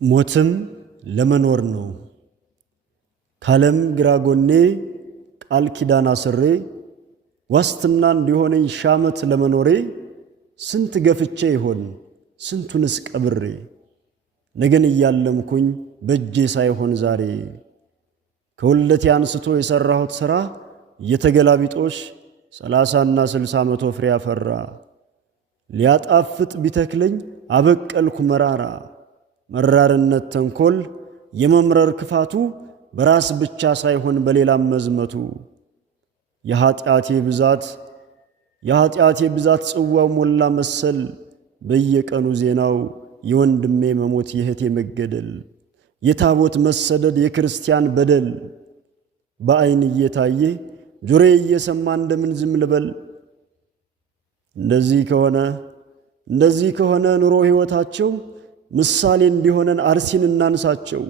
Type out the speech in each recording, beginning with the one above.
ሞትም ለመኖር ነው። ካለም ግራ ጎኔ ቃል ኪዳን አስሬ ዋስትና እንዲሆነኝ ሻመት ለመኖሬ ስንት ገፍቼ ይሆን ስንቱንስ ቀብሬ ነገን እያለምኩኝ በእጄ ሳይሆን ዛሬ ከውልደቴ አንስቶ የሠራሁት ሥራ እየተገላቢጦሽ 30ና 60 መቶ ፍሬ አፈራ። ሊያጣፍጥ ቢተክለኝ አበቀልኩ መራራ መራርነት ተንኮል የመምረር ክፋቱ በራስ ብቻ ሳይሆን በሌላም መዝመቱ የኃጢአቴ ብዛት ጽዋው ሞላ መሰል በየቀኑ ዜናው የወንድሜ መሞት የእህቴ መገደል የታቦት መሰደድ የክርስቲያን በደል በዓይን እየታየ ጆሮዬ እየሰማ እንደምን ዝም ልበል? እንደዚህ ከሆነ ኑሮ ሕይወታቸው ምሳሌ እንዲሆነን አርሲን እናንሳቸው።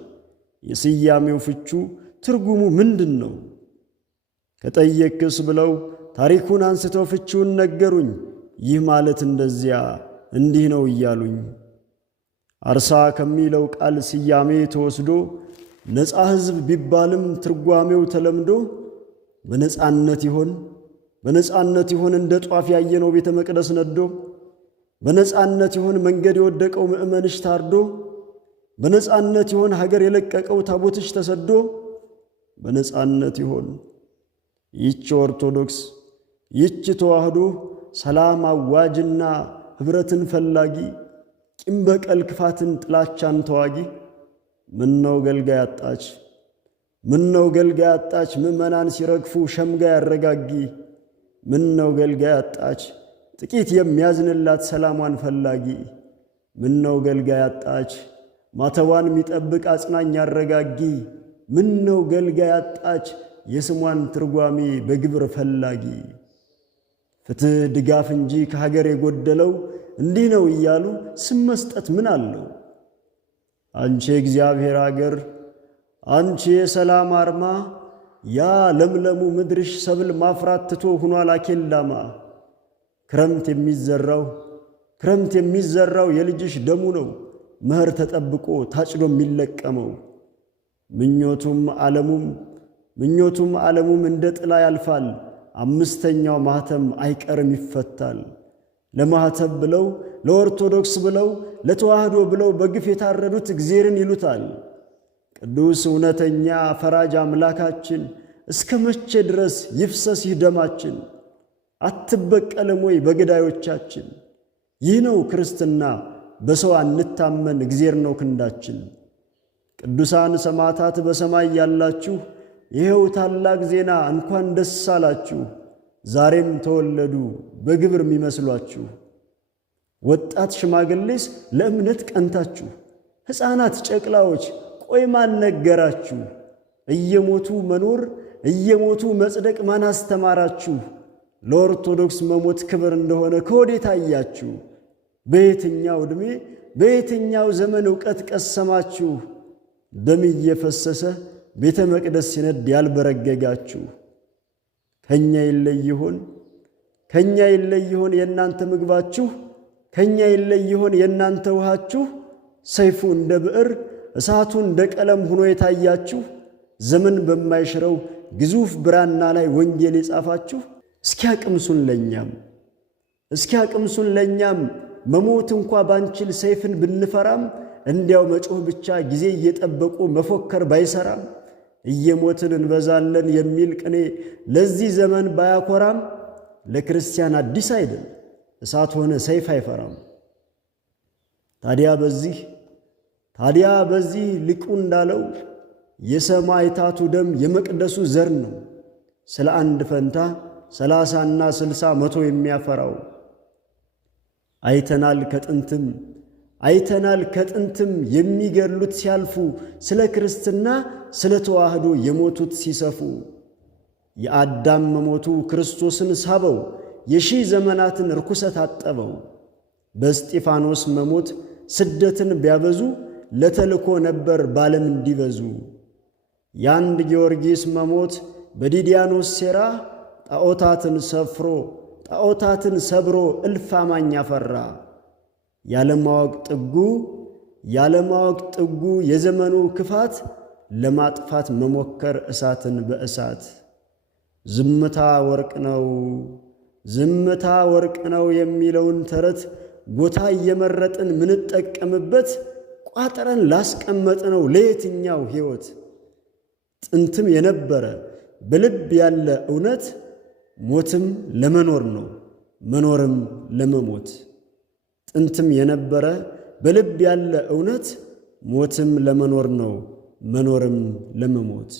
የስያሜው ፍቹ ትርጉሙ ምንድን ነው? ከጠየቅስ ብለው ታሪኩን አንስተው ፍቹን ነገሩኝ። ይህ ማለት እንደዚያ እንዲህ ነው እያሉኝ አርሳ ከሚለው ቃል ስያሜ ተወስዶ ነፃ ሕዝብ ቢባልም ትርጓሜው ተለምዶ በነፃነት ይሆን እንደ ጧፍ ያየነው ቤተ መቅደስ ነዶ በነፃነት ይሆን መንገድ የወደቀው ምእመንሽ ታርዶ በነፃነት ይሆን ሀገር የለቀቀው ታቦትሽ ተሰዶ በነፃነት ይሆን ይህች ኦርቶዶክስ ይህች ተዋህዶ ሰላም አዋጅና ኅብረትን ፈላጊ ቂም በቀል ክፋትን ጥላቻን ተዋጊ ምነው ገልጋይ አጣች ምእመናን ሲረግፉ ሸምጋይ አረጋጊ ምነው ገልጋይ አጣች ጥቂት የሚያዝንላት ሰላሟን ፈላጊ ምነው ገልጋይ አጣች ማተቧን የሚጠብቅ አጽናኝ አረጋጊ ምነው ገልጋይ አጣች የስሟን ትርጓሜ በግብር ፈላጊ ፍትሕ ድጋፍ እንጂ ከሀገር የጎደለው እንዲህ ነው እያሉ ስም መስጠት ምን አለው? አንቺ የእግዚአብሔር አገር አንቺ የሰላም አርማ ያ ለምለሙ ምድርሽ ሰብል ማፍራት ትቶ ሆኗል አኬልዳማ ክረምት የሚዘራው የልጅሽ ደሙ ነው መኸር ተጠብቆ ታጭዶ የሚለቀመው ምኞቱም ዓለሙም እንደ ጥላ ያልፋል 5ኛው ማኅተም አይቀርም ይፈታል። ለማኅተብ ብለው ለኦርቶዶክስ ብለው ለተዋህዶ ብለው በግፍ የታረዱት እግዚአብሔርን ይሉታል። ቅዱስ እውነተኛ ፈራጅ አምላካችን እስከ መቼ ድረስ ይፍሰስ ይህ ደማችን? አትበቀልም ወይ በገዳዮቻችን? ይህ ነው ክርስትና በሰው አንታመን እግዚአብሔር ነው ክንዳችን። ቅዱሳን ሰማዕታት በሰማይ ያላችሁ ይኸው ታላቅ ዜና እንኳን ደስ አላችሁ። ዛሬም ተወለዱ በግብር የሚመስሏችሁ ወጣት ሽማግሌስ ለእምነት ቀንታችሁ ሕፃናት ጨቅላዎች ቆይ ማን ነገራችሁ? እየሞቱ መኖር እየሞቱ መጽደቅ ማን አስተማራችሁ? ለኦርቶዶክስ መሞት ክብር እንደሆነ ከወዴት አያችሁ? በየትኛው ዕድሜ በየትኛው ዘመን ዕውቀት ቀሰማችሁ? ደም እየፈሰሰ ቤተ መቅደስ ሲነድ ያልበረገጋችሁ ከኛ ይለይ ይሆን የእናንተ ምግባችሁ? ከኛ ይለይ ይሆን የእናንተ ውሃችሁ? ሰይፉ እንደ ብዕር እሳቱ እንደ ቀለም ሆኖ የታያችሁ ዘመን በማይሽረው ግዙፍ ብራና ላይ ወንጌል የጻፋችሁ እስኪያቅምሱን ለኛም መሞት እንኳ ባንችል ሰይፍን ብንፈራም እንዲያው መጮህ ብቻ ጊዜ እየጠበቁ መፎከር ባይሰራም እየሞትን እንበዛለን የሚል ቅኔ ለዚህ ዘመን ባያኮራም ለክርስቲያን አዲስ አይደል እሳት ሆነ ሰይፍ አይፈራም። ታዲያ በዚህ ሊቁ እንዳለው የሰማዕታቱ ደም የመቅደሱ ዘር ነው ስለ አንድ ፈንታ 30ና 60 መቶ የሚያፈራው። አይተናል ከጥንትም የሚገድሉት ሲያልፉ ስለ ክርስትና ስለ ተዋህዶ የሞቱት ሲሰፉ የአዳም መሞቱ ክርስቶስን ሳበው የሺህ ዘመናትን ርኩሰት አጠበው። በእስጢፋኖስ መሞት ስደትን ቢያበዙ ለተልኮ ነበር ባለም እንዲበዙ። የአንድ ጊዮርጊስ መሞት በዲዲያኖስ ሴራ ጣዖታትን ሰብሮ እልፍ አማኝ አፈራ። ያለማወቅ ጥጉ የዘመኑ ክፋት ለማጥፋት መሞከር እሳትን በእሳት። ዝምታ ወርቅ ነው ዝምታ ወርቅ ነው የሚለውን ተረት ቦታ እየመረጥን ምንጠቀምበት ቋጠረን ላስቀመጥነው ለየትኛው ሕይወት? ጥንትም የነበረ በልብ ያለ እውነት ሞትም ለመኖር ነው መኖርም ለመሞት። ጥንትም የነበረ በልብ ያለ እውነት ሞትም ለመኖር ነው መኖርም ለመሞት።